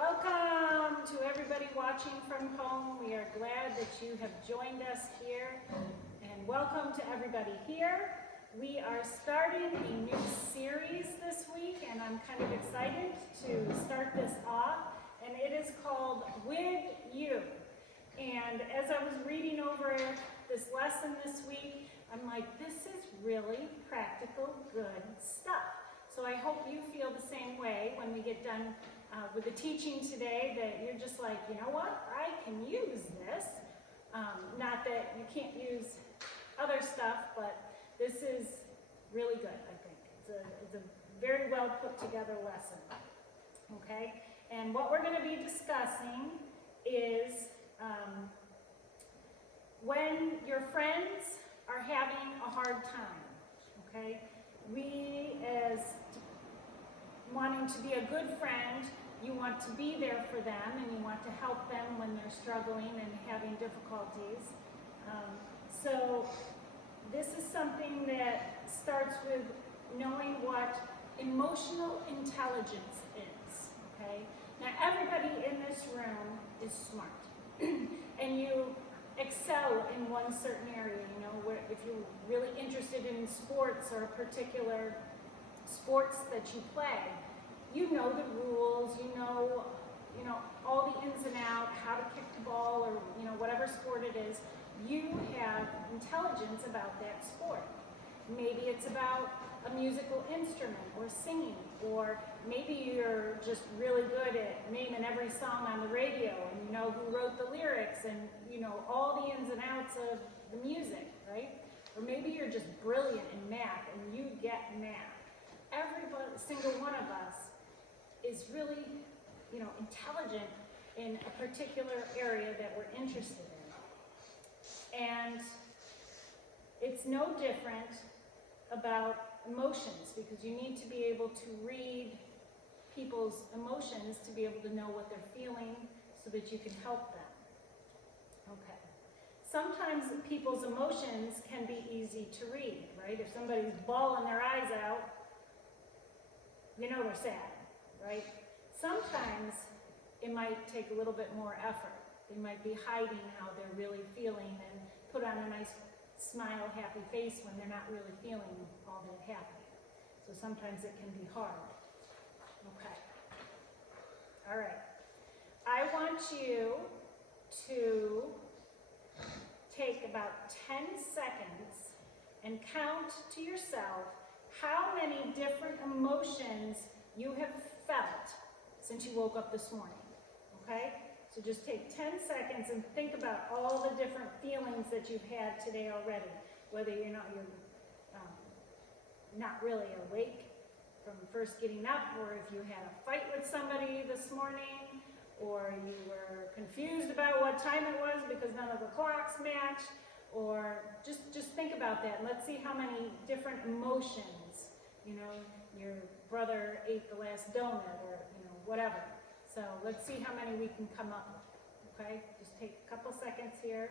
Welcome to everybody watching from home. We are glad that you have joined us here, and welcome to everybody here. We are starting a new series this week, and I'm kind of excited to start this off, and it is called With You. And as I was reading over this lesson this week, I'm like, this is really practical, good stuff. So I hope you feel the same way when we get done with the teaching today, that you're just like, you know what, I can use this. Not that you can't use other stuff, but this is really good, I think. It's a very well put together lesson. Okay, and what we're going to be discussing is when your friends are having a hard time. Okay, we as wanting to be a good friend, you want to be there for them and you want to help them when they're struggling and having difficulties. So this is something that starts with knowing what emotional intelligence is, okay? Now everybody in this room is smart and you excel in one certain area, you know, where if you're really interested in sports or a particular sports that you play, you know the rules, you know all the ins and outs, how to kick the ball, or whatever sport it is. You have intelligence about that sport. Maybe it's about a musical instrument or singing, or maybe you're just really good at naming every song on the radio and you know who wrote the lyrics and you know all the ins and outs of the music, right? Or maybe you're just brilliant in math and you get math. Everybody, single one of us, is really, intelligent in a particular area that we're interested in. And it's no different about emotions, because you need to be able to read people's emotions to be able to know what they're feeling so that you can help them. Okay. Sometimes people's emotions can be easy to read, right? If somebody's bawling their eyes out, you know they're sad, right? Sometimes it might take a little bit more effort. They might be hiding how they're really feeling and put on a nice smile, happy face when they're not really feeling all that happy. So sometimes it can be hard. Okay. All right. I want you to take about 10 seconds and count to yourself how many different emotions you have felt since you woke up this morning, okay? So just take 10 seconds and think about all the different feelings that you've had today already, whether you're not really awake from first getting up, or if you had a fight with somebody this morning, or you were confused about what time it was because none of the clocks match, or just think about that and let's see how many different emotions, your brother ate the last donut, or whatever. So let's see how many we can come up with, okay? Just take a couple seconds here.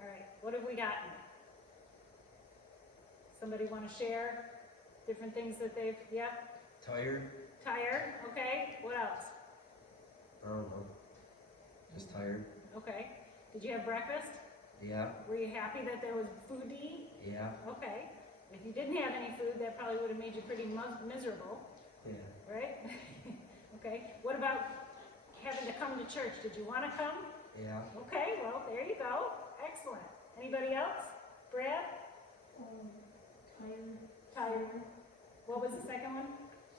All right, what have we gotten? Somebody want to share different things that they've, yep? Tired? Tired, okay. What else? I don't know. Just tired. Okay. Did you have breakfast? Yeah. Were you happy that there was food to eat? Yeah. Okay. If you didn't have any food, that probably would have made you pretty miserable. Yeah. Right? Okay. What about having to come to church? Did you want to come? Yeah. Okay, well, there you go. Excellent. Anybody else? Brad? Tired. Tired. What was the second one?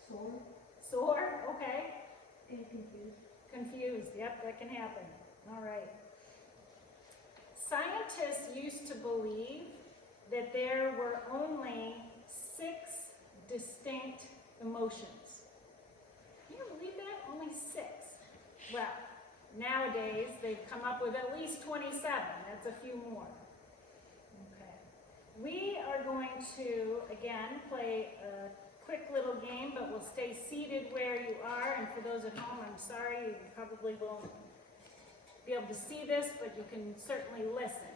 Sore. Sore? Okay. And confused. Confused. Yep, that can happen. All right. Scientists used to believe that there were only 6 distinct emotions. Can you believe that? Only 6. Well, nowadays they've come up with at least 27. That's a few more. Okay. We are going to, again, play a quick little game, but we'll stay seated where you are. And for those at home, I'm sorry, you probably won't be able to see this, but you can certainly listen.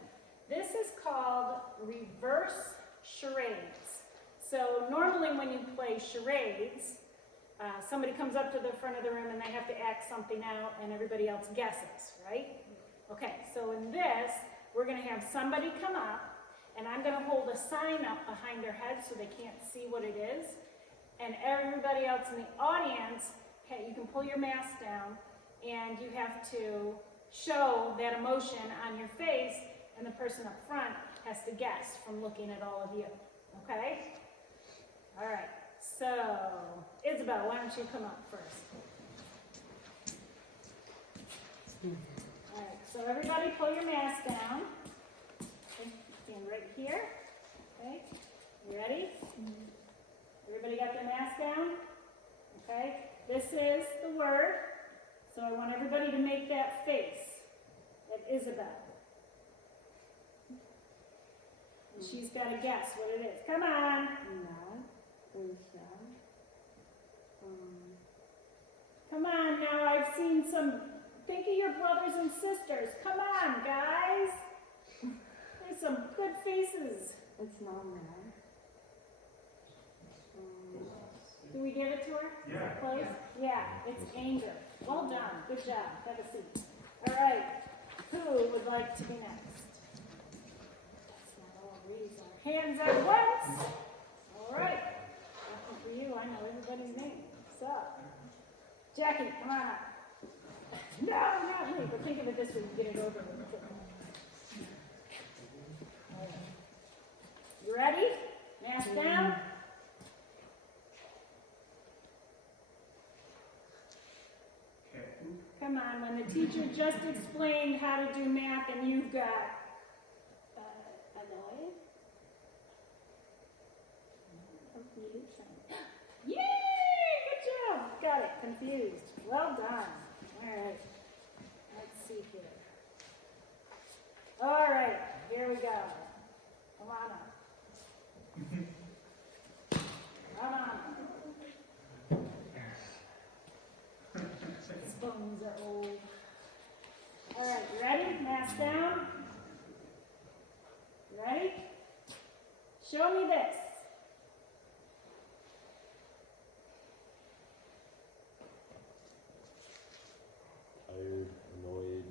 This is called reverse charades. So normally when you play charades, somebody comes up to the front of the room and they have to act something out and everybody else guesses, right? Okay, so in this, we're gonna have somebody come up and I'm gonna hold a sign up behind their head so they can't see what it is. And everybody else in the audience, hey, you can pull your mask down and you have to show that emotion on your face, and the person up front has to guess from looking at all of you, okay? All right, so Isabel, why don't you come up first? All right, so everybody pull your mask down. Okay, stand right here, okay? You ready? Everybody got their mask down? Okay, this is the word, so I want everybody to make that face at Isabel. And she's got to guess what it is. Come on. Come on now, I've seen some, think of your brothers and sisters. Come on, guys. There's some good faces. It's not mad. Do we give it to her? Yeah. Close? Yeah, it's anger. Well done. Good job. Have a seat. All right. Who would like to be next? That's not all these are hands at once. All right. Nothing for you. I know everybody's name. So, Jackie, come on up. No, not me. But think of it this way. You get it over with. All right. You ready? Mask down. Come on, when the teacher just explained how to do math and you've got annoyed? Confused. Yay! Good job! Got it. Confused. Well done. All right. Let's see here. All right. Here we go. Come on up. Come on. Bones are old. All right, you ready? Mask down. You ready? Show me this. Tired, annoyed,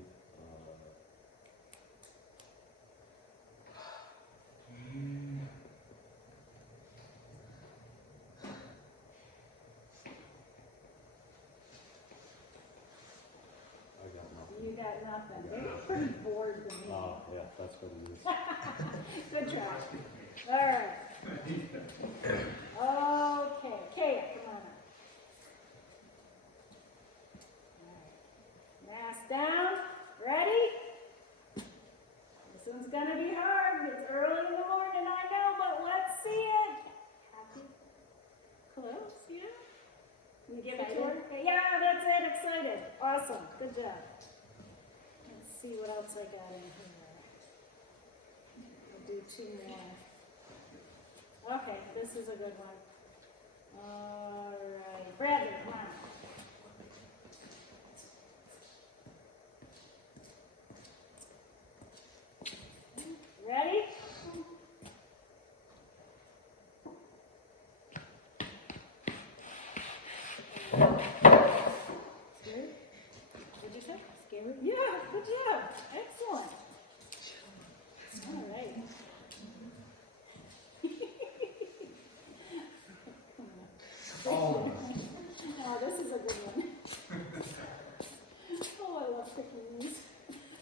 I got nothing. You got nothing. They're pretty bored to me. Oh, yeah, that's what it is. Good try. All right. Okay, Kaya, come on up. All right. Mask down. Ready? This one's gonna be hard. It's early in the morning, I know, but let's see it. Happy? Close, yeah? Can you give it to her? Yeah, that's it. Excited. Awesome. Good job. Let's see what else I got in here. I'll do two more. Okay, this is a good one. All right. Bradley, come on. Ready? Scared? What'd you say? Scared? Yeah, good job. Excellent. All right. Oh, this is a good one. Oh, I love picking these.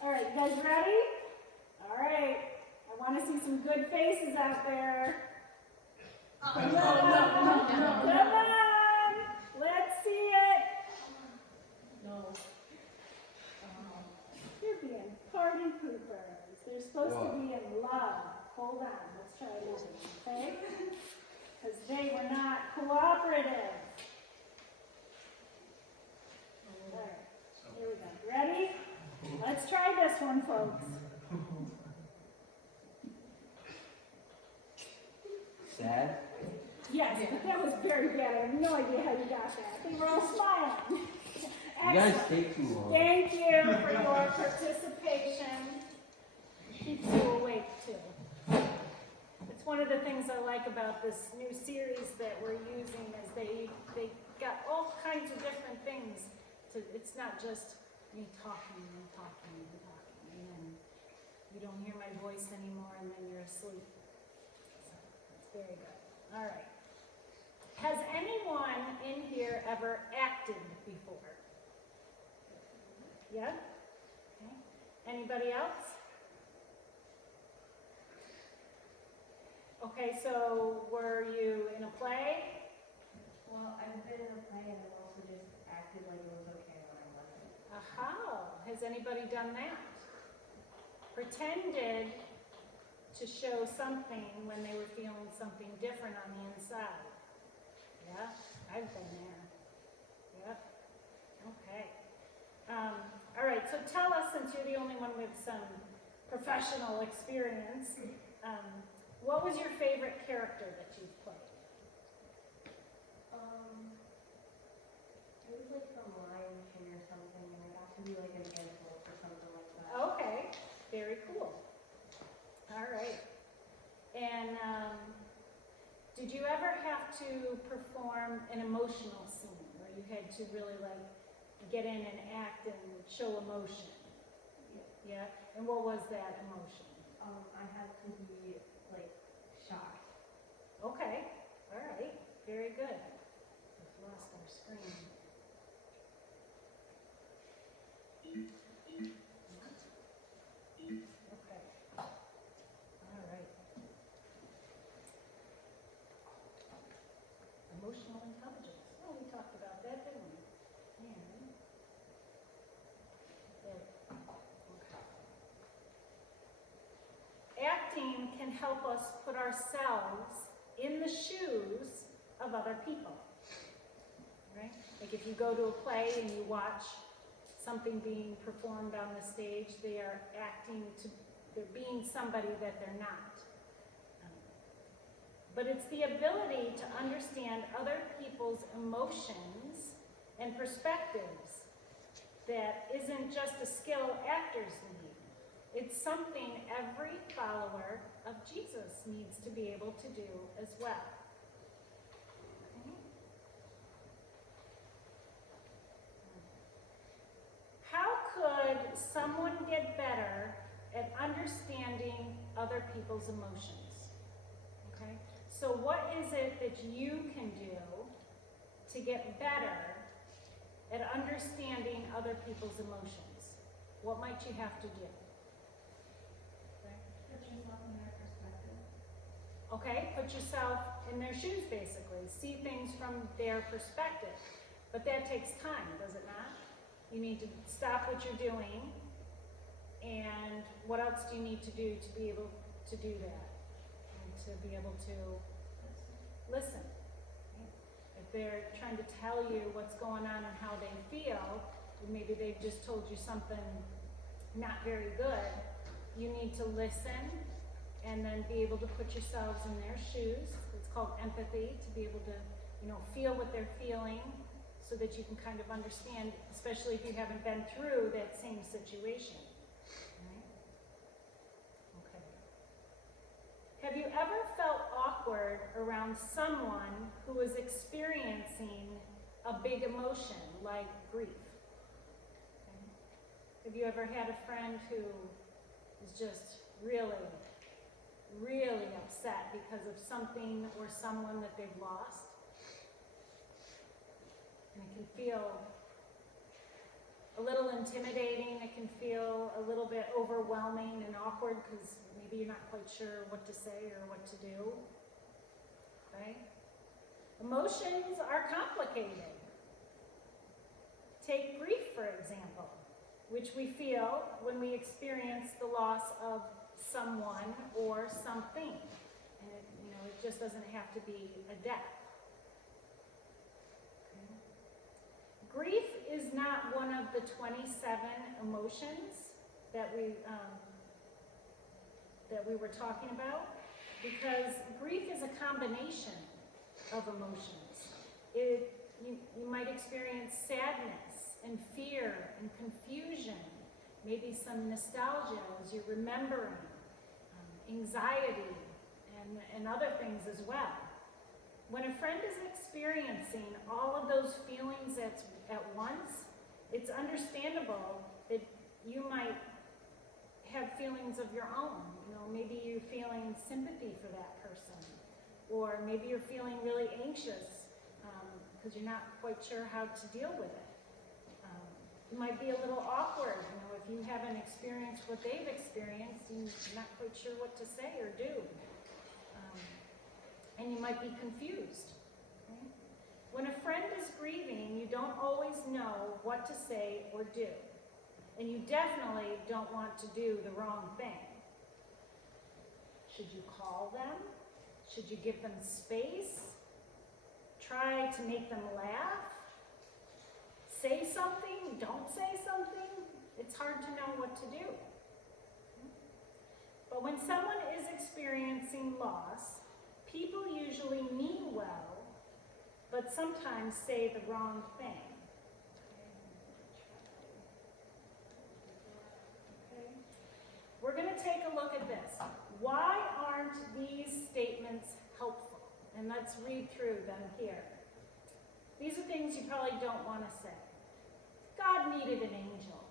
All right, you guys ready? All right. I want to see some good faces out there. Come on. Come on. Let's see it. No. You're being party poopers. They're supposed to be in love. Hold on. Let's try it over, okay? Because they were not cooperative. All right. Here we go. Ready? Let's try this one, folks. Sad? Yes, but that was very bad. I have no idea how you got that. They were all smiling. You guys take too long. Thank you for your participation. Keeps you awake. too. It's one of the things I like about this new series that we're using is they got all kinds of different things. It's not just me talking and talking and talking, and then you don't hear my voice anymore, and then you're asleep. So it's very good. All right. Has anyone in here ever acted before? Yeah? Okay. Anybody else? Okay, so were you in a play? Well, I've been in a play and I've also just acted like it was okay when I wasn't. Aha, has anybody done that? Pretended to show something when they were feeling something different on the inside. Yeah, I've been there. Yep. Okay. All right, so tell us, since you're the only one with some professional experience, what was your favorite character that you've played? It was like from Lion King or something, and I got to be like an antelope or something like that. Okay, very cool. All right. And did you ever have to perform an emotional scene where you had to really like get in and act and show emotion? Yeah. And what was that emotion? I had to be like shocked. Okay. All right. Very good. We've lost our screen. Okay. All right. Emotional intelligence. Oh, we talked about that, didn't we? And there. Okay. Acting can help us put ourselves in the shoes of other people. Right? Like if you go to a play and you watch something being performed on the stage, they are they're being somebody that they're not. But it's the ability to understand other people's emotions and perspectives that isn't just a skill actors need. It's something every follower of Jesus needs to be able to do as well. How could someone get better at understanding other people's emotions? Okay? So what is it that you can do to get better at understanding other people's emotions? What might you have to do? Okay? Put yourself in their perspective. Okay, put yourself in their shoes, basically. See things from their perspective. But that takes time, does it not? You need to stop what you're doing, and what else do you need to do to be able to do that? And to be able to listen. If they're trying to tell you what's going on and how they feel, and maybe they've just told you something not very good, you need to listen and then be able to put yourselves in their shoes. It's called empathy, to be able to, feel what they're feeling, so that you can kind of understand, especially if you haven't been through that same situation. Right? Okay. Have you ever felt awkward around someone who is experiencing a big emotion like grief? Okay. Have you ever had a friend who is just really, really upset because of something or someone that they've lost? And it can feel a little intimidating. It can feel a little bit overwhelming and awkward because maybe you're not quite sure what to say or what to do. Okay? Emotions are complicated. Take grief, for example, which we feel when we experience the loss of someone or something. And it just doesn't have to be a death. Grief is not one of the 27 emotions that we were talking about, because grief is a combination of emotions. You might experience sadness and fear and confusion, maybe some nostalgia as you're remembering, anxiety, and other things as well. When a friend is experiencing all of those feelings at once, it's understandable that you might have feelings of your own. You know, maybe you're feeling sympathy for that person, or maybe you're feeling really anxious because you're not quite sure how to deal with it. It might be a little awkward, you know, if you haven't experienced what they've experienced, and you're not quite sure what to say or do. And you might be confused. Okay? When a friend is grieving, you don't always know what to say or do. And you definitely don't want to do the wrong thing. Should you call them? Should you give them space? Try to make them laugh? Say something? Don't say something? It's hard to know what to do. But when someone is experiencing loss, people usually mean well, but sometimes say the wrong thing. Okay. We're going to take a look at this. Why aren't these statements helpful? And let's read through them here. These are things you probably don't want to say. God needed an angel.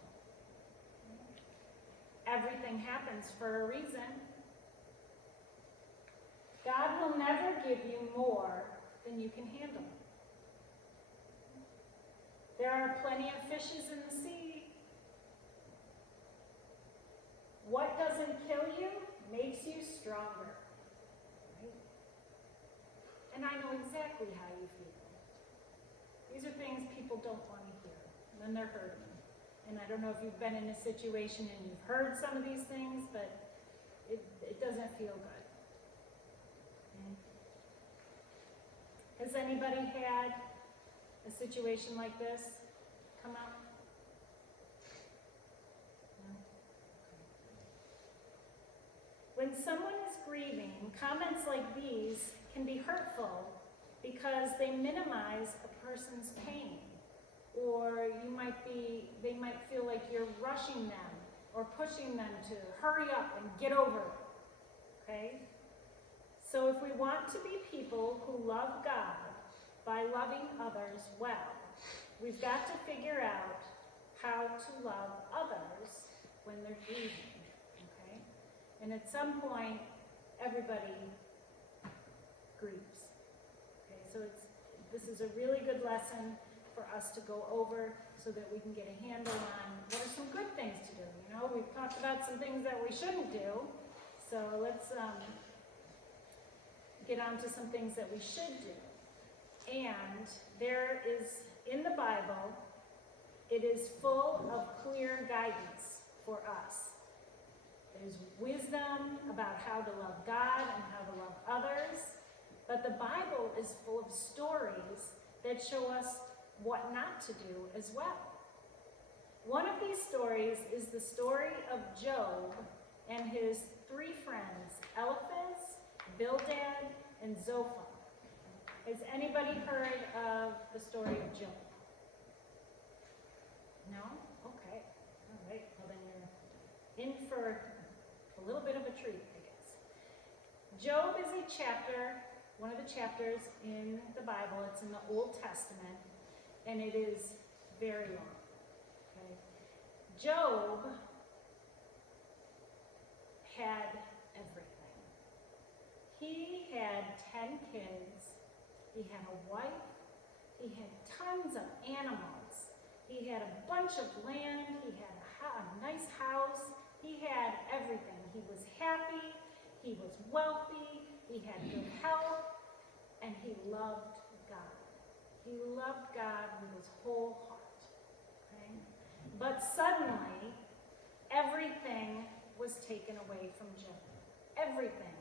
Everything happens for a reason. God will never give you more than you can handle. There are plenty of fishes in the sea. What doesn't kill you makes you stronger. Right? And I know exactly how you feel. These are things people don't want to hear when they're hurting. And I don't know if you've been in a situation and you've heard some of these things, but it doesn't feel good. Okay. Has anybody had a situation like this come up? No? Okay. When someone is grieving, comments like these can be hurtful because they minimize a person's pain. Or they might feel like you're rushing them or pushing them to hurry up and get over it. Okay? So if we want to be people who love God by loving others well, we've got to figure out how to love others when they're grieving. Okay? And at some point, everybody grieves. Okay, so this is a really good lesson for us to go over so that we can get a handle on what are some good things to do. You know, we've talked about some things that we shouldn't do, so let's get on to some things that we should do. And there is, in the Bible, it is full of clear guidance for us. There's wisdom about how to love God and how to love others, but the Bible is full of stories that show us what not to do as well. One of these stories is the story of Job and his three friends, Eliphaz, Bildad, and Zophar. Has anybody heard of the story of Job? No? Okay. All right. Well, then you're in for a little bit of a treat, I guess. Job is a chapter, one of the chapters in the Bible. It's in the Old Testament, and it is very long. Okay? Job had everything. He had 10 kids. He had a wife. He had tons of animals. He had a bunch of land. He had a nice house. He had everything. He was happy. He was wealthy. He had good health. And he loved God. He loved God with his whole heart. Okay? But suddenly, everything was taken away from Job. Everything.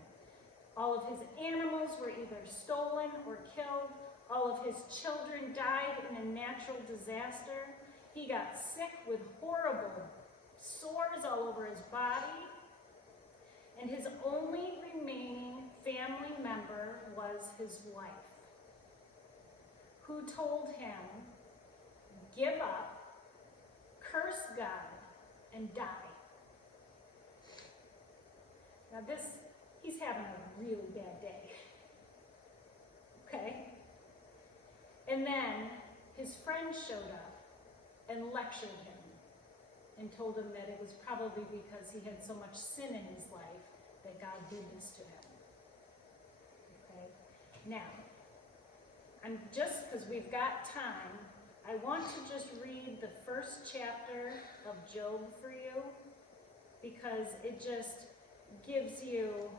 All of his animals were either stolen or killed. All of his children died in a natural disaster. He got sick with horrible sores all over his body. And his only remaining family member was his wife, who told him, give up, curse God, and die. Now this having a really bad day. Okay? And then his friend showed up and lectured him and told him that it was probably because he had so much sin in his life that God did this to him. Okay? Now, I'm just, because we've got time, I want to just read the first chapter of Job for you, because it just gives you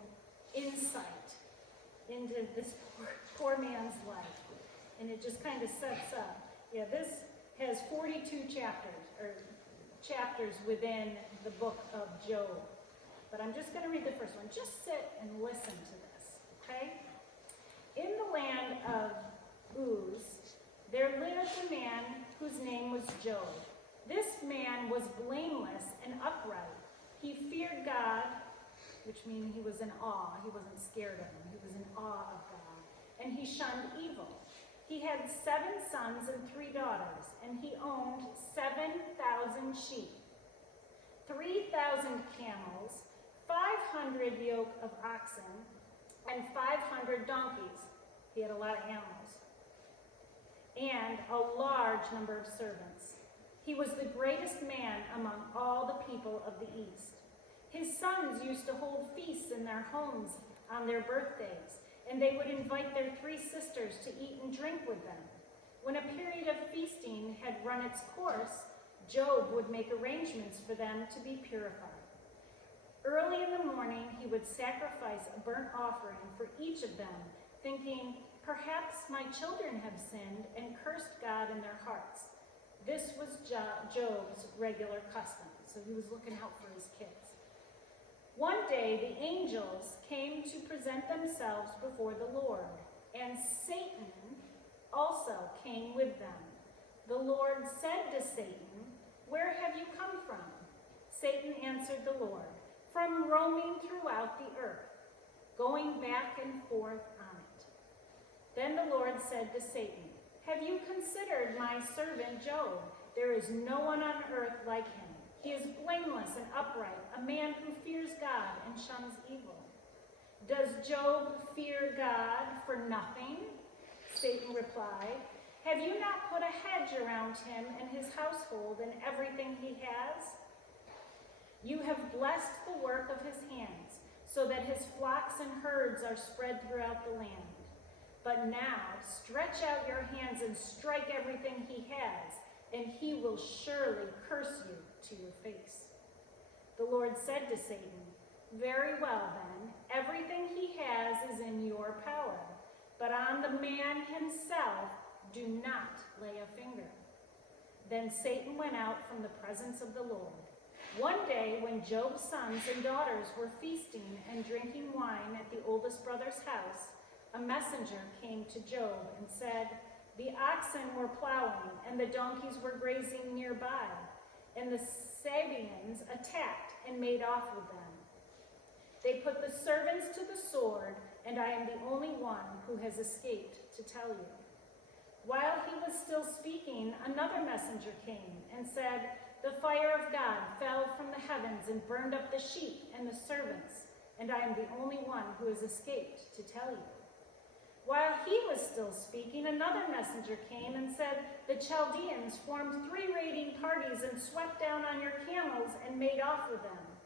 insight into this poor man's life. And it just kind of sets up. Yeah, this has 42 chapters within the book of Job. But I'm just going to read the first one. Just sit and listen to this, okay? In the land of Uz, there lived a man whose name was Job. This man was blameless and upright. He feared God, which means he was in awe. He wasn't scared of him. He was in awe of God. And he shunned evil. He had 7 sons and 3 daughters, and he owned 7,000 sheep, 3,000 camels, 500 yoke of oxen, and 500 donkeys. He had a lot of animals. And a large number of servants. He was the greatest man among all the people of the East. His sons used to hold feasts in their homes on their birthdays, and they would invite their 3 sisters to eat and drink with them. When a period of feasting had run its course, Job would make arrangements for them to be purified. Early in the morning, he would sacrifice a burnt offering for each of them, thinking, perhaps my children have sinned and cursed God in their hearts. This was Job's regular custom, so he was looking out for his kids. One day, the angels came to present themselves before the Lord, and Satan also came with them. The Lord said to Satan, where have you come from? Satan answered the Lord, from roaming throughout the earth, going back and forth on it. Then the Lord said to Satan, have you considered my servant Job? There is no one on earth like him. He is blameless and upright, a man who fears God and shuns evil. Does Job fear God for nothing? Satan replied, have you not put a hedge around him and his household and everything he has? You have blessed the work of his hands, so that his flocks and herds are spread throughout the land. But now stretch out your hands and strike everything he has, and he will surely curse you to your face. The Lord said to Satan, very well then, everything he has is in your power, but on the man himself do not lay a finger. Then Satan went out from the presence of the Lord. One day when Job's sons and daughters were feasting and drinking wine at the oldest brother's house, a messenger came to Job and said, the oxen were plowing and the donkeys were grazing nearby, and the Sabeans attacked and made off with them. They put the servants to the sword, and I am the only one who has escaped to tell you. While he was still speaking, another messenger came and said, the fire of God fell from the heavens and burned up the sheep and the servants, and I am the only one who has escaped to tell you. While he was still speaking, another messenger came and said, the Chaldeans formed 3 raiding parties and swept down on your camels and made off with them.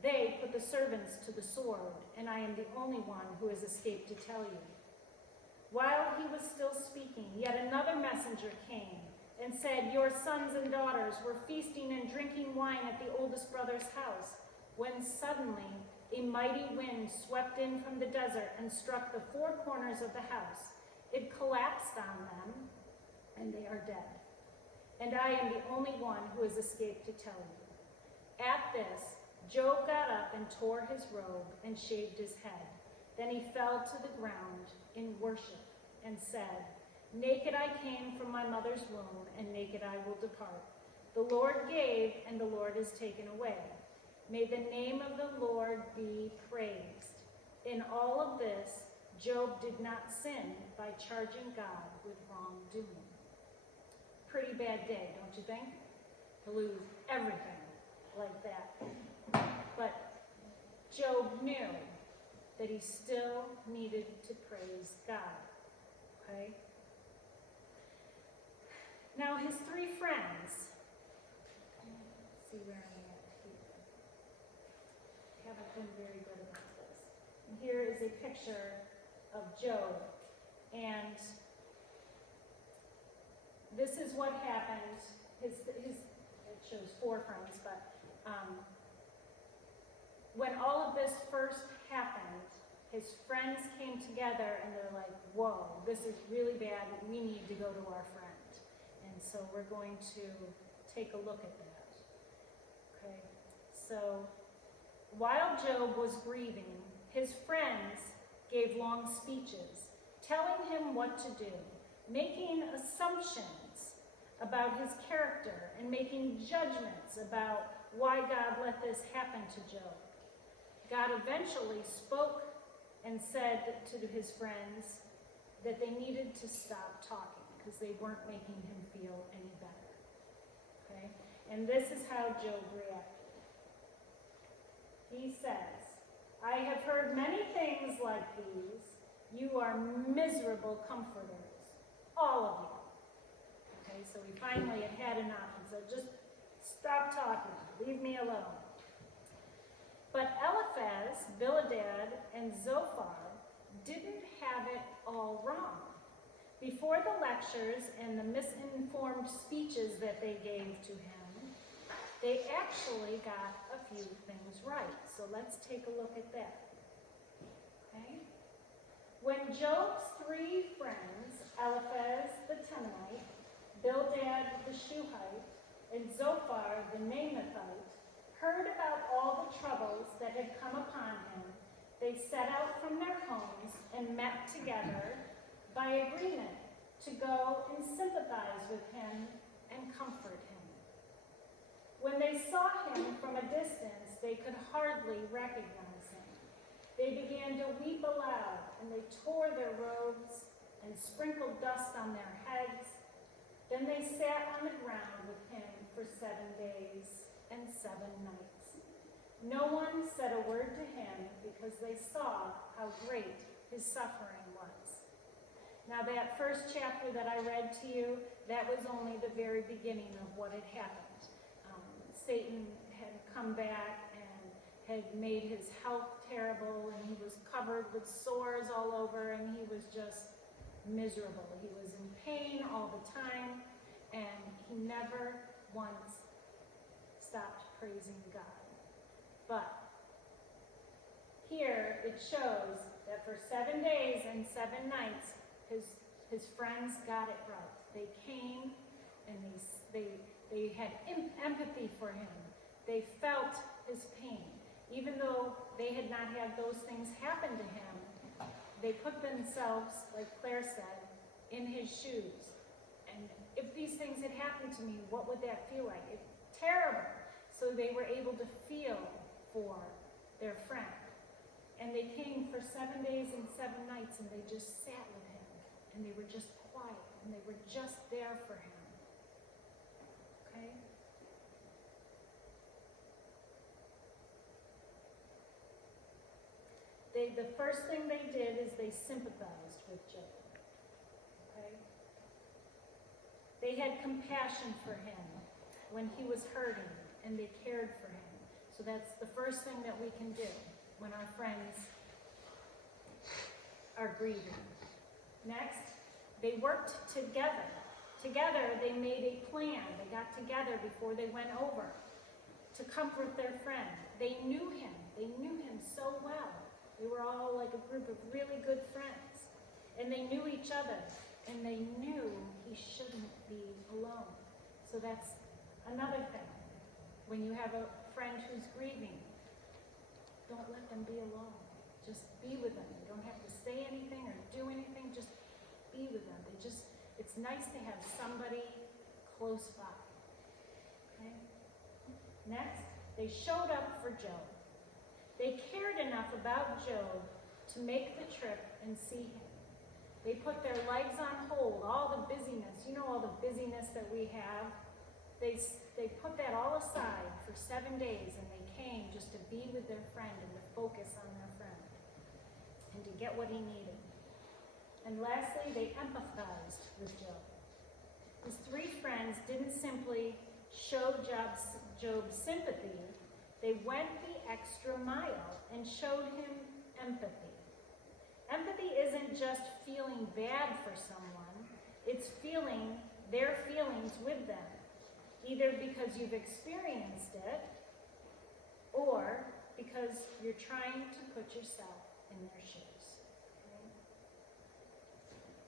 They put the servants to the sword, and I am the only one who has escaped to tell you. While he was still speaking, yet another messenger came and said, your sons and daughters were feasting and drinking wine at the oldest brother's house, when suddenly a mighty wind swept in from the desert and struck the 4 corners of the house. It collapsed on them, and they are dead. And I am the only one who has escaped to tell you. At this, Job got up and tore his robe and shaved his head. Then he fell to the ground in worship and said, naked I came from my mother's womb, and naked I will depart. The Lord gave, and the Lord has taken away. May the name of the Lord be praised. In all of this, Job did not sin by charging God with wrongdoing. Pretty bad day, don't you think? To lose everything like that. But Job knew that he still needed to praise God. Okay? Now his three friends, let's see where I'm at here. I haven't been very good about this. And here is a picture of Job. And this is what happened. It shows four friends, but when all of this first happened, his friends came together and they're like, whoa, this is really bad. We need to go to our friend. And so we're going to take a look at that. Okay, so while Job was grieving, his friends gave long speeches, telling him what to do, making assumptions about his character and making judgments about why God let this happen to Job. God eventually spoke and said to his friends that they needed to stop talking because they weren't making him feel any better. Okay? And this is how Job reacted. He says, I have heard many things like these. You are miserable comforters, all of you. Okay, so he finally had enough and said, just stop talking, leave me alone. But Eliphaz, Bildad, and Zophar didn't have it all wrong. Before the lectures and the misinformed speeches that they gave to him, they actually got a few things right. So let's take a look at that. Okay? When Job's three friends, Eliphaz the Temanite, Bildad the Shuhite, and Zophar the Naamathite, heard about all the troubles that had come upon him, they set out from their homes and met together by agreement to go and sympathize with him and comfort him. When they saw him from a distance, they could hardly recognize him. They began to weep aloud, and they tore their robes and sprinkled dust on their heads. Then they sat on the ground with him for 7 days and 7 nights. No one said a word to him because they saw how great his suffering was. Now that first chapter that I read to you, that was only the very beginning of what had happened. Satan had come back and had made his health terrible, and he was covered with sores all over, and he was just miserable. He was in pain all the time, and he never once stopped praising God. But here it shows that for 7 days and 7 nights, his friends got it right. They came and they had empathy for him. They felt his pain. Even though they had not had those things happen to him, they put themselves, like Claire said, in his shoes. And if these things had happened to me, what would that feel like? It's terrible. So they were able to feel for their friend. And they came for 7 days and 7 nights, and they just sat with him. And they were just quiet, and they were just there for him. Okay? The first thing they did is they sympathized with Job. Okay? They had compassion for him when he was hurting, and they cared for him. So that's the first thing that we can do when our friends are grieving. Next, they worked together. Together, they made a plan. They got together before they went over to comfort their friend. They knew him. They knew him so well. They were all like a group of really good friends. And they knew each other. And they knew he shouldn't be alone. So that's another thing. When you have a friend who's grieving, don't let them be alone. Just be with them. You don't have to say anything or do anything. Just be with them. It's nice to have somebody close by. Okay? Next, they showed up for Job. They cared enough about Job to make the trip and see him. They put their lives on hold, all the busyness, all the busyness that we have. They put that all aside for 7 days, and they came just to be with their friend and to focus on their friend. and to get what he needed. And lastly, they empathized with Job. His three friends didn't simply show Job's sympathy, they went the extra mile and showed him empathy. Empathy isn't just feeling bad for someone, it's feeling their feelings with them, either because you've experienced it or because you're trying to put yourself in their shoes.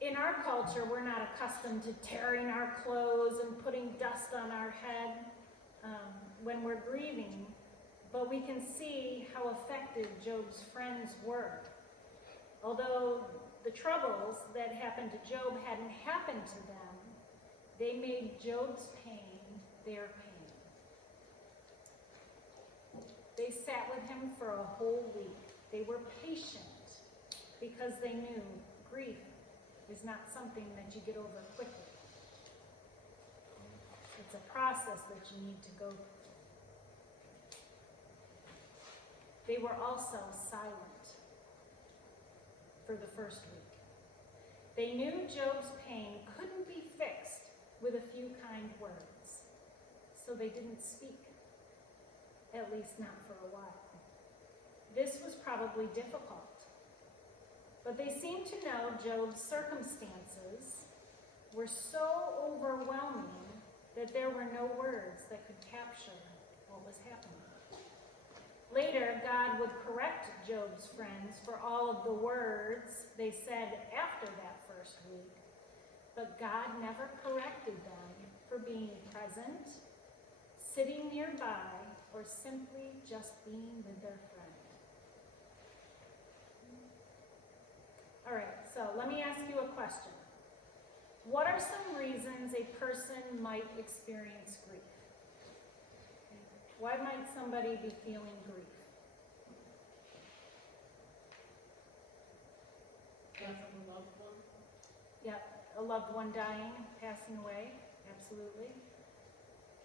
In our culture, we're not accustomed to tearing our clothes and putting dust on our head when we're grieving, but we can see how affected Job's friends were. Although the troubles that happened to Job hadn't happened to them, they made Job's pain their pain. They sat with him for a whole week. They were patient because they knew grief is not something that you get over quickly. It's a process that you need to go through. They were also silent for the first week. They knew Job's pain couldn't be fixed with a few kind words, so they didn't speak, at least not for a while. This was probably difficult, but they seemed to know Job's circumstances were so overwhelming that there were no words that could capture what was happening. Later, God would correct Job's friends for all of the words they said after that first week, but God never corrected them for being present, sitting nearby, or simply just being with their friend. All right, so let me ask you a question. What are some reasons a person might experience grief? Why might somebody be feeling grief? Death of a loved one. Yeah, a loved one dying, passing away, absolutely.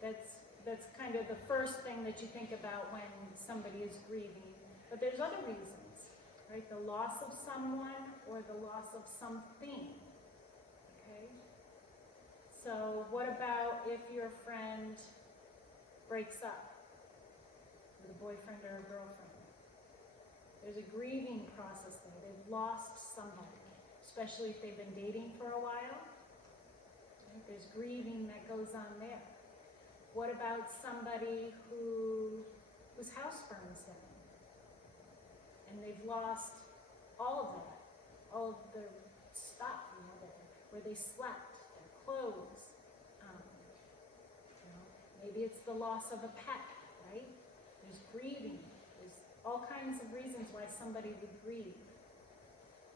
That's kind of the first thing that you think about when somebody is grieving. But there's other reasons, right? The loss of someone or the loss of something, okay? So what about if your friend breaks up with a boyfriend or a girlfriend? There's a grieving process there. They've lost somebody, especially if they've been dating for a while. Right? There's grieving that goes on there. What about somebody whose house burns down and they've lost all of that, all of their stuff, where they slept, their clothes. Maybe it's the loss of a pet, right? There's grieving. There's all kinds of reasons why somebody would grieve.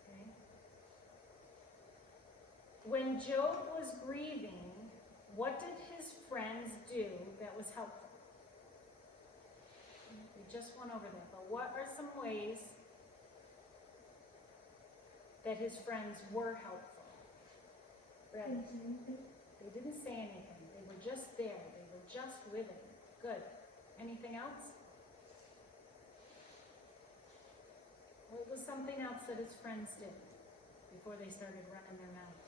Okay? When Job was grieving, what did his friends do that was helpful? We just went over that, but what are some ways that his friends were helpful? Right? They didn't say anything. They were just there. They were just with him. Good. Anything else? What was something else that his friends did before they started running their mouth?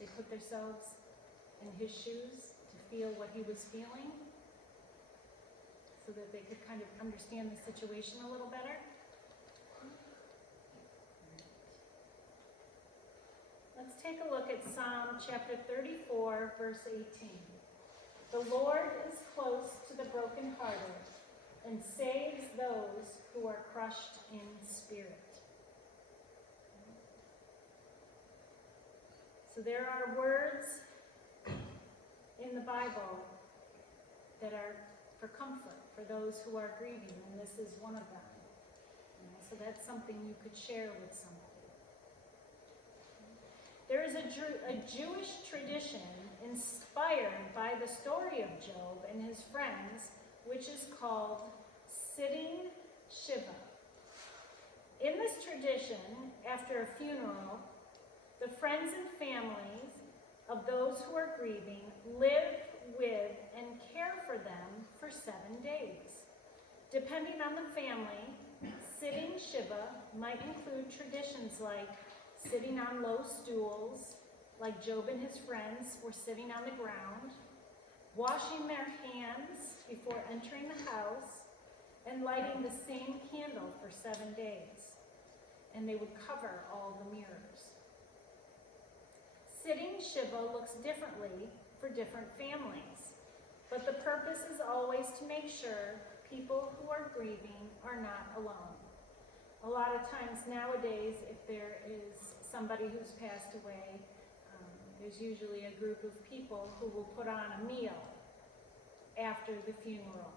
They put themselves in his shoes to feel what he was feeling so that they could kind of understand the situation a little better. Let's take a look at Psalm chapter 34, verse 18. The Lord is close to the brokenhearted and saves those who are crushed in spirit. So there are words in the Bible that are for comfort for those who are grieving, and this is one of them. So that's something you could share with somebody. There is a Jewish tradition inspired by the story of Job and his friends, which is called sitting Shiva. In this tradition, after a funeral, the friends and families of those who are grieving live with and care for them for 7 days. Depending on the family, sitting Shiva might include traditions like sitting on low stools, like Job and his friends were sitting on the ground, washing their hands before entering the house, and lighting the same candle for 7 days. And they would cover all the mirrors. Sitting Shiva looks differently for different families, but the purpose is always to make sure people who are grieving are not alone. A lot of times nowadays, if there is somebody who's passed away, there's usually a group of people who will put on a meal after the funeral,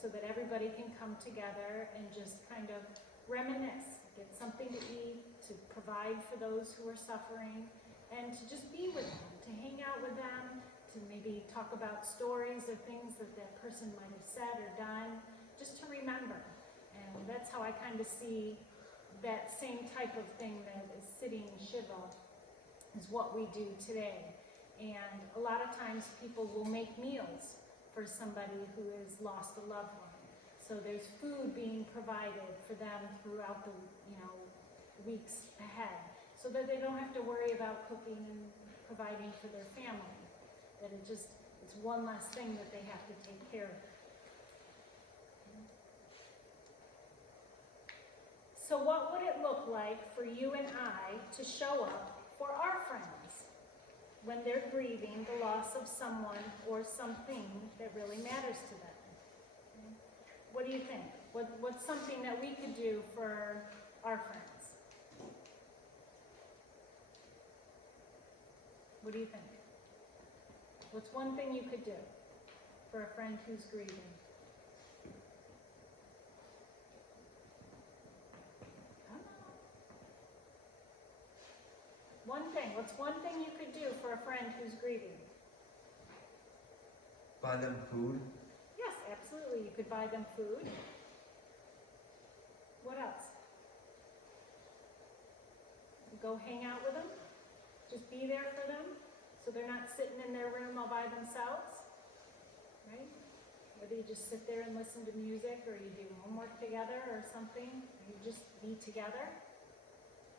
so that everybody can come together and just kind of reminisce, get something to eat, to provide for those who are suffering, and to just be with them, to hang out with them, to maybe talk about stories or things that that person might have said or done, just to remember. And that's how I kind of see that same type of thing that is sitting Shiva is what we do today. And a lot of times people will make meals for somebody who has lost a loved one. So there's food being provided for them throughout the weeks ahead, so that they don't have to worry about cooking and providing for their family. That it's one less thing that they have to take care of. So what would it look like for you and I to show up for our friends when they're grieving the loss of someone or something that really matters to them? What do you think? What's something that we could do for our friends? What do you think? What's one thing you could do for a friend who's grieving? One thing. What's one thing you could do for a friend who's grieving? Buy them food. Yes, absolutely. You could buy them food. What else? Go hang out with them. Just be there for them, so they're not sitting in their room all by themselves, right? Whether you just sit there and listen to music, or you do homework together or something, you just be together.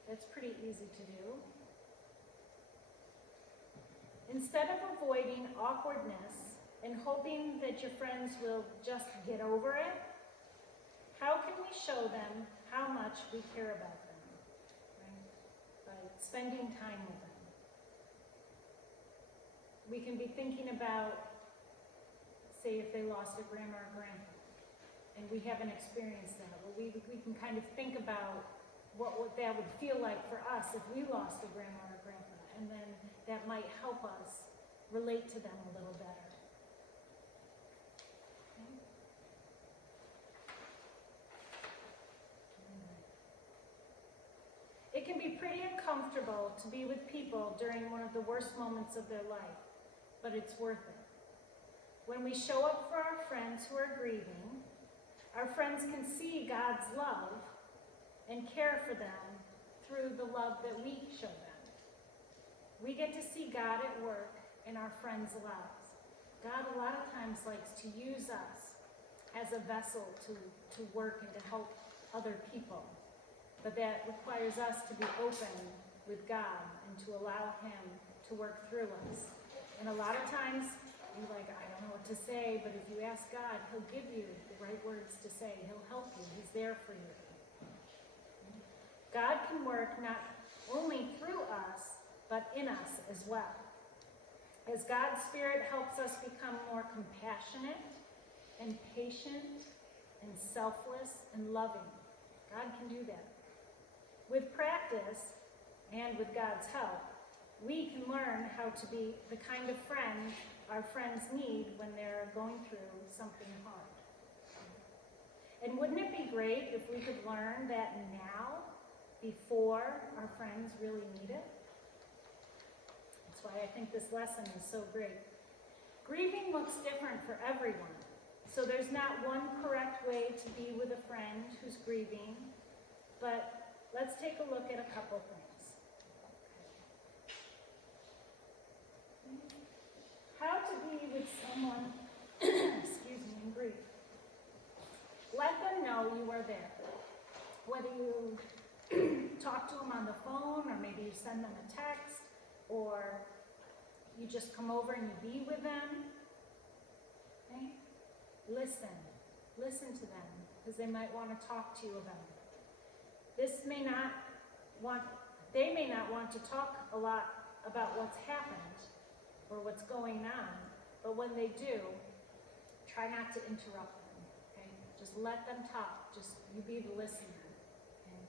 That's pretty easy to do. Instead of avoiding awkwardness and hoping that your friends will just get over it, how can we show them how much we care about them, right? By spending time with them. We can be thinking about, say, if they lost a grandma or grandpa, and we haven't experienced that. Well, we can kind of think about what that would feel like for us if we lost a grandma or grandpa, and then that might help us relate to them a little better. Okay? It can be pretty uncomfortable to be with people during one of the worst moments of their life, but it's worth it. When we show up for our friends who are grieving, our friends can see God's love and care for them through the love that we show them. We get to see God at work in our friends' lives. God a lot of times likes to use us as a vessel to work and to help other people. But that requires us to be open with God and to allow Him to work through us. And a lot of times, you're like, I don't know what to say, but if you ask God, He'll give you the right words to say. He'll help you. He's there for you. God can work not only through us, but in us as well. As God's Spirit helps us become more compassionate and patient and selfless and loving. God can do that. With practice and with God's help, we can learn how to be the kind of friend our friends need when they're going through something hard. And wouldn't it be great if we could learn that now, before our friends really need it? That's why I think this lesson is so great. Grieving looks different for everyone. So there's not one correct way to be with a friend who's grieving, but let's take a look at a couple things. How to be someone, excuse me, in grief. Let them know you are there. Whether you talk to them on the phone, or maybe you send them a text, or you just come over and you be with them. Okay? Listen to them, because they might want to talk to you about it. They may not want to talk a lot about what's happened or what's going on, but when they do, try not to interrupt them, okay? Just let them talk, just you be the listener, okay?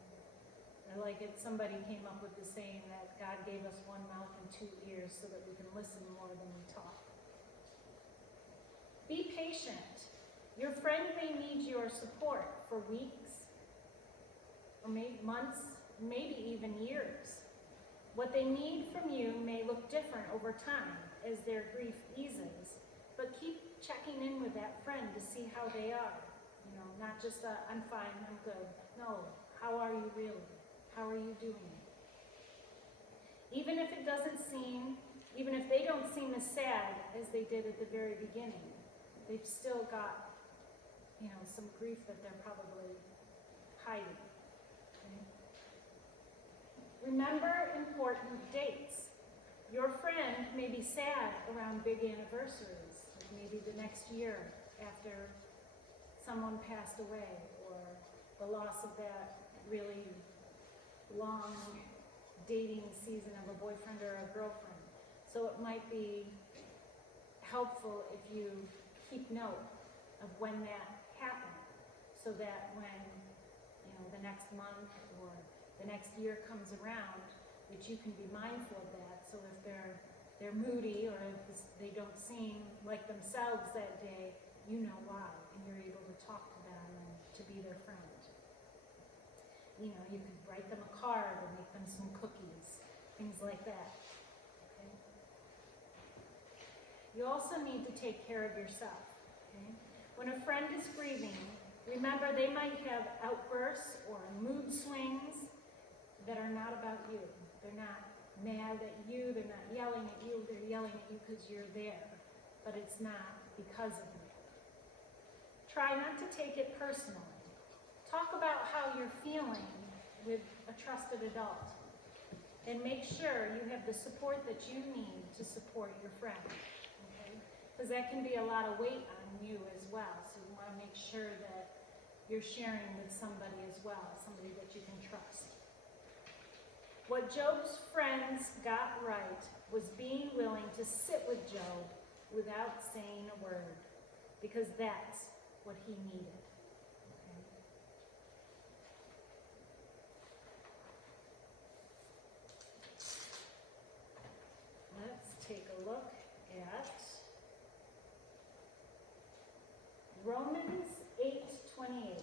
I like it, somebody came up with the saying that God gave us one mouth and two ears so that we can listen more than we talk. Be patient. Your friend may need your support for weeks, or maybe months, maybe even years. What they need from you may look different over time as their grief eases, but keep checking in with that friend to see how they are. You know, not just I'm fine, I'm good. No, how are you really? How are you doing? Even if they don't seem as sad as they did at the very beginning, they've still got, you know, some grief that they're probably hiding. Okay? Remember important dates. Your friend may be sad around big anniversaries, like maybe the next year after someone passed away, or the loss of that really long dating season of a boyfriend or a girlfriend. So it might be helpful if you keep note of when that happened, so that when, you know, the next month or the next year comes around, that you can be mindful of that. So if they're moody, or if they don't seem like themselves that day, you know why, and you're able to talk to them and to be their friend. You know, you could write them a card or make them some cookies, things like that. Okay? You also need to take care of yourself. Okay? When a friend is grieving, remember they might have outbursts or mood swings that are not about you. They're not mad at you, they're not yelling at you, they're yelling at you because you're there, but it's not because of you. Try not to take it personally. Talk about how you're feeling with a trusted adult, and make sure you have the support that you need to support your friend, okay? Because that can be a lot of weight on you as well, so you want to make sure that you're sharing with somebody as well, somebody that you can trust. What Job's friends got right was being willing to sit with Job without saying a word, because that's what he needed. Okay? Let's take a look at Romans 8:28.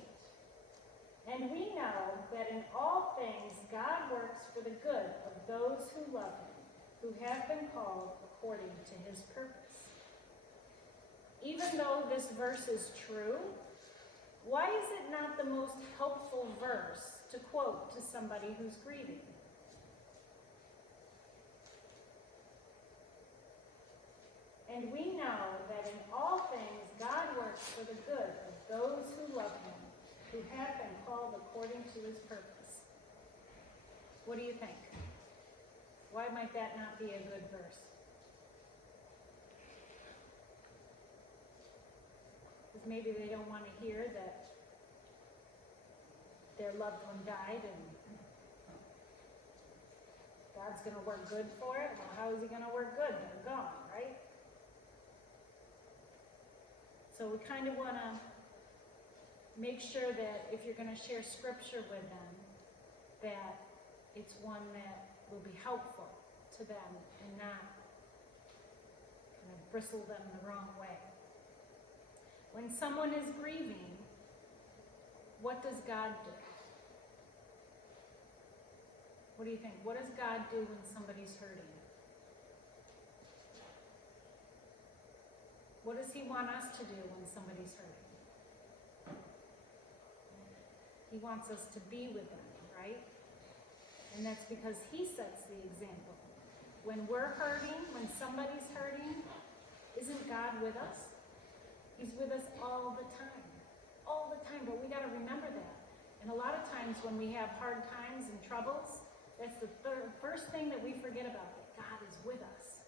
And we know that in all things God works for the good of those who love him, who have been called according to his purpose. Even though this verse is true, why is it not the most helpful verse to quote to somebody who's grieving? And we know that in all things God works for the good of those who love him, who have been called according to his purpose. What do you think? Why might that not be a good verse? Because maybe they don't want to hear that their loved one died and God's going to work good for it. Well, how is he going to work good? They're gone, right? So we kind of want to make sure that if you're going to share scripture with them, that it's one that will be helpful to them and not kind of bristle them the wrong way. When someone is grieving, what does God do? What do you think? What does God do when somebody's hurting? What does he want us to do when somebody's hurting? He wants us to be with them, right? And that's because he sets the example. When we're hurting, when somebody's hurting, Isn't God with us? He's with us all the time. All the time, but we gotta remember that. And a lot of times when we have hard times and troubles, that's the first thing that we forget about, that God is with us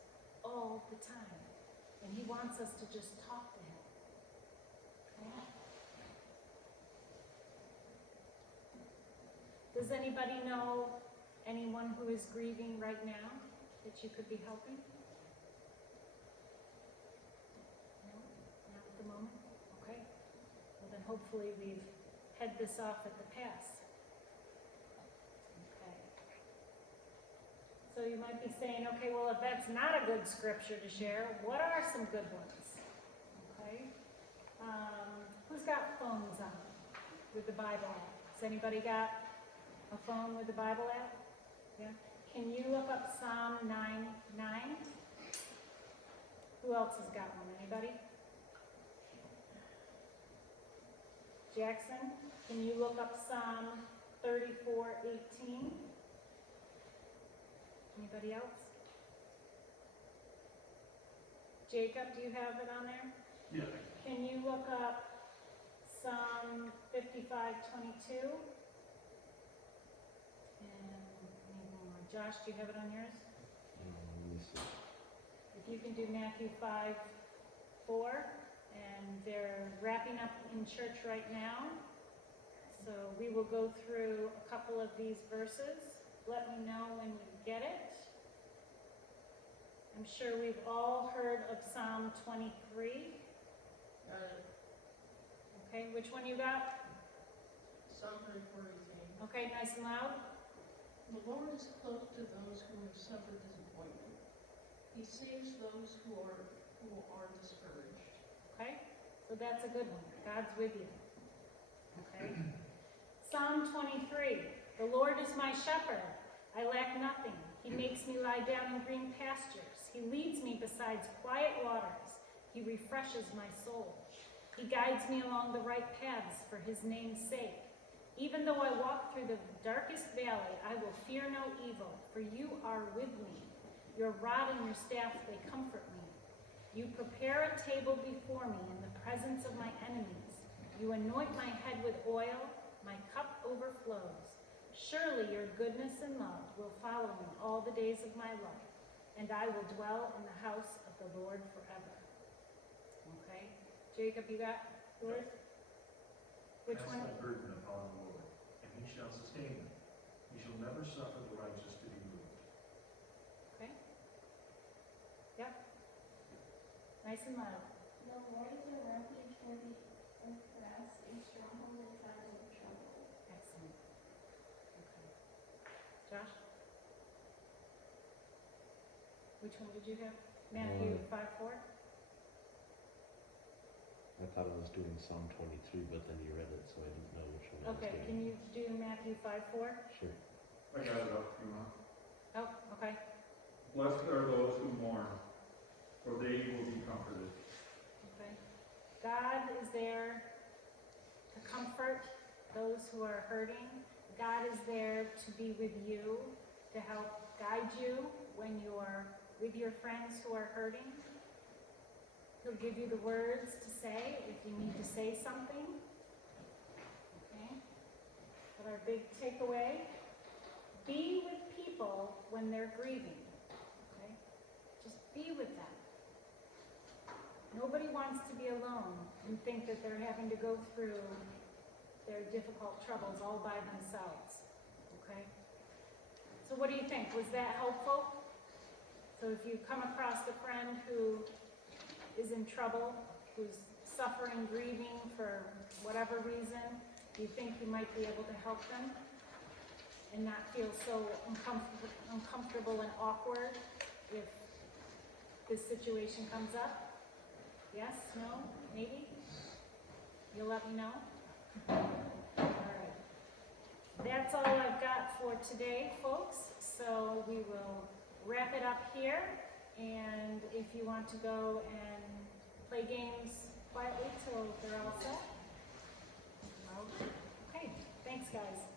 all the time. And He wants us to just talk to Him. Okay? Does anybody know anyone who is grieving right now that you could be helping? No? Not at the moment? Okay. Well, then hopefully we've head this off at the pass. Okay. So you might be saying, okay, well, if that's not a good scripture to share, what are some good ones? Okay. Who's got phones on with the Bible app? Has anybody got a phone with the Bible app? Yeah. Can you look up Psalm 9:9? Who else has got one? Anybody? Jackson, can you look up Psalm 34:18? Anybody else? Jacob, do you have it on there? Yeah. Can you look up Psalm 55:22? And Josh, do you have it on yours? Let me see. If you can do Matthew 5:4, and they're wrapping up in church right now. So we will go through a couple of these verses. Let me know when you get it. I'm sure we've all heard of Psalm 23. Okay, which one you got? Psalm 34:18. Okay, nice and loud. The Lord is close to those who have suffered disappointment. He saves those who are discouraged. Okay, so that's a good one. God's with you. Okay. Psalm 23. The Lord is my shepherd. I lack nothing. He makes me lie down in green pastures. He leads me beside quiet waters. He refreshes my soul. He guides me along the right paths for His name's sake. Even though I walk through the darkest valley, I will fear no evil, for you are with me. Your rod and your staff, they comfort me. You prepare a table before me in the presence of my enemies. You anoint my head with oil, my cup overflows. Surely your goodness and love will follow me all the days of my life, and I will dwell in the house of the Lord forever. Okay? Jacob, you got yours? Which one? Cast thy burden upon the Lord, and He shall sustain thee. He shall never suffer the righteous to be moved. Okay? Yep. Nice and loud. The Lord is a refuge for the oppressed, a stronghold in times of trouble. Excellent. Okay. Josh? Which one did you have? Matthew 5:4? I thought I was doing Psalm 23, but then you read it, so I didn't know which one I was Okay, doing. can you do Matthew 5:4? Sure. I got it up, you want? Oh, okay. Blessed are those who mourn, for they will be comforted. Okay. God is there to comfort those who are hurting. God is there to be with you, to help guide you when you are with your friends who are hurting. He'll give you the words to say if you need to say something. Okay? But our big takeaway, be with people when they're grieving. Okay? Just be with them. Nobody wants to be alone and think that they're having to go through their difficult troubles all by themselves. Okay? So what do you think? Was that helpful? So if you come across a friend who is in trouble, who's suffering, grieving for whatever reason, do you think you might be able to help them and not feel so uncomfortable and awkward if this situation comes up? Yes? No? Maybe? You'll let me know? All right. That's all I've got for today, folks. So we will wrap it up here. And if you want to go and play games quietly till they're all set. Okay, thanks guys.